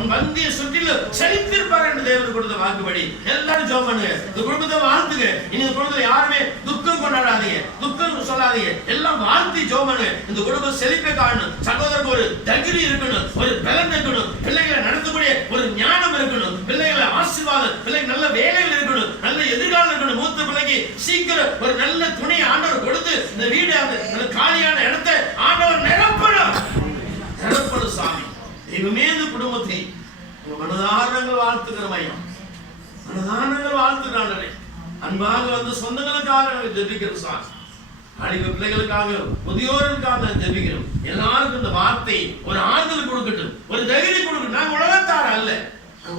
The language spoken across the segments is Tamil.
உன் வந்திய சுற்றிலும் செழித்திருப்பார் என்று தேவன் கொடுத்த வாக்குப்படி எல்லாரும் ஜெபம் பண்ணுங்க. இந்த குடும்பத்தை வாழ்த்துங்க. இனி இந்த குடும்பத்தை யாருமே துக்கம் கொண்டாடாதீங்க, துக்கம் சொல்லாதீங்க, எல்லாம் வாழ்த்தி ஜெபம் பண்ணுங்க. இந்த குடும்பம் செழிப்பை காணணும். சகோதரருக்கு ஒரு தகுதி இருக்கணும், ஒரு பலன் இருக்கணும், பிள்ளைகளை நடத்தக்கூடிய ஒரு ஞானம் இருக்கணும், பிள்ளைகளை ஆசீர்வாதம், பிள்ளைக்கு நல்ல வேலைகள் இருக்கணும், நல்ல எதிர்காலம் இருக்கணும். மூத்த பிள்ளைக்கு சீக்கிரம் ஒரு நல்ல துணை ஆண்டவர் கொடுத்து இந்த வீடு அந்த காலியான இடத்தை ஆண்டவர் நிரப்பணும். சாமி தெய்வமே இந்த குடும்பத்தை மனதாரங்கள் வாழ்த்துக்கிறோம் ஐயா, மனதாரங்கள் வாழ்த்துக்கிறாங்களே. அன்பாக வந்து சொந்தங்களுக்காக ஜெபிக்கிறோம் சாமி, அழிவு பிள்ளைகளுக்காக முதியோர்களுக்காக ஜெபிக்கிறோம். எல்லாருக்கும் இந்த வார்த்தை ஒரு ஆறுதல் கொடுக்கட்டும், ஒரு தைரியம் கொடுக்கட்டும். நான் உலகத்தார் அல்ல,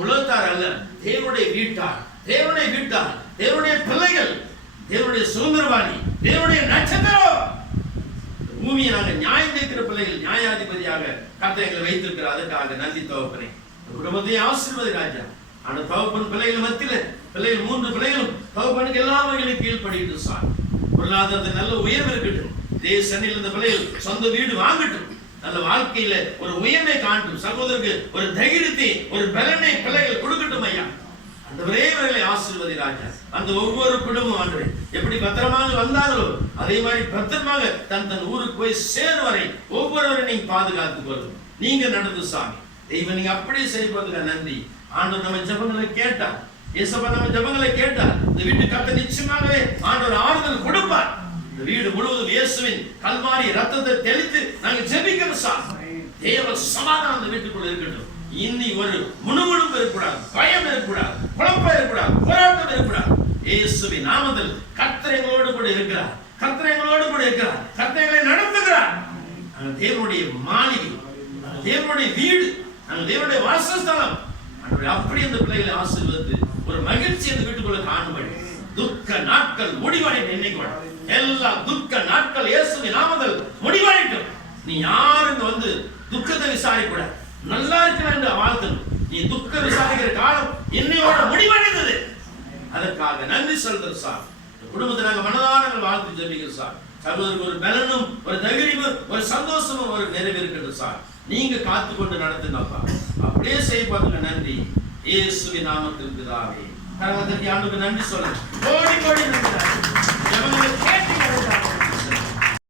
உலகத்தார் அல்ல, தேவனுடைய வீட்டார், தேவனுடைய வீட்டார், தேவனுடைய பிள்ளைகள், தேவனுடைய சுதந்திரவாணி, தேவனுடைய நட்சத்திரம். பூமியை நாங்கள் நியாயம் தீர்க்கிற பிள்ளைகள், நியாயாதிபதியாக கர்த்தர் எங்களை வைத்திருக்கிறார். அதற்காக நன்றி தகப்பனே. குடும்பத்தை ஆசீர்வதி ராஜா. ஆனா தகப்பன் பிள்ளைகள் மத்தியில பிள்ளைகள் 3 பிள்ளைகளும் தகப்பனுக்கு எல்லா வகையிலும் கீழ்படிட்டு சார். பொருளாதாரத்தை நல்ல உயர்வு இருக்கட்டும். தேசனில் இந்த பிள்ளைகள் சொந்த வீடு வாங்கட்டும். நல்ல வாழ்க்கையில ஒரு உயர்வை காட்டும். சகோதரருக்கு ஒரு தைரியத்தை, ஒரு பலனை பிள்ளைகள் கொடுக்கட்டும் ஐயா. ஆண்டவரே இவர்களை ஆசீர்வதி ராஜா. அந்த ஒவ்வொரு குடும்பம் ஆண்டவரே எப்படி பத்திரமாக வந்தாங்களோ அதே மாதிரி பத்திரமாக தன் ஊருக்கு போய் சேரும் வரை ஒவ்வொருவரையும் நீங்க பாதுகாத்துக் கொள்ளும். நீங்க நடந்து சாமி தெய்வம், நீங்க அப்படியே செய்வதுக்கு நன்றி. ஆண்டவர் நம்ம ஜெபங்களை கேட்டார், இயேசுவா நம்ம ஜெபங்களை கேட்டார். இந்த வீட்டு கர்த்தர் நிச்சயமாகவே ஆண்டவர் ஆறுதல் கொடுப்பார். இந்த வீடு முழுவதும் இயேசுவின் கல்வாரி ரத்தத்தை தெளித்து நாங்கள் ஜெபிக்கிறோம் சாமி. தேவ சமாதானம் அந்த வீட்டுக்குள்ள இருக்கட்டும். இன்னி ஒரு முணுமுணுப்பு இருக்கக்கூடாது, பயம் இருக்கக்கூடாது, குழப்பம் இருக்கக்கூடாது, போராட்டம் இருக்கக்கூடாது. இயேசுவின் நாமத்தில் கர்த்தர் எங்களோடு கூட இருக்கிறார், கர்த்தர் எங்களோடு கூட இருக்கிறார், கர்த்தர் எங்களை நடத்துகிறார். நாங்கள் தேவனுடைய மாளிகை, தேவனுடைய வீடு, நாங்கள் தேவனுடைய வாசஸ்தலம். அப்படி அந்த பிள்ளைகளை ஆசீர்வதித்து ஒரு மகிழ்ச்சி அந்த வீட்டுக்குள்ள காணும்படி துக்க நாட்கள் முடிவடையும். இன்னைக்கு எல்லா துக்க நாட்கள் இயேசுவின் நாமத்தில் முடிவடையும். நீ யாரும் வந்து துக்கத்தை விசாரிக்க கூடாது, நல்லா இருக்கிற என்று வாழ்த்தணும். நீ துக்க விசாரிக்கிற காலம் என்னையோட முடிவடைந்தது. அதற்காக நன்றி சொல்றோம் சார். குடும்பத்தை நாங்கள் மனதாரங்கள் வாழ்த்து ஜெபிக்கிறோம் சார். சகோதரருக்கு ஒரு பலனும், ஒரு தைரியமும், ஒரு சந்தோஷமும், ஒரு நிறைவேறுகிறது சார். நீங்க காத்து கொண்டு நடத்துங்கப்பா. அப்படியே செய்ய நன்றி. இயேசுவின் நாமத்தில் பிதாவே. கரங்களை தட்டி ஆண்டவருக்கு நன்றி சொல்லுங்க. கோடி கோடி நன்றி.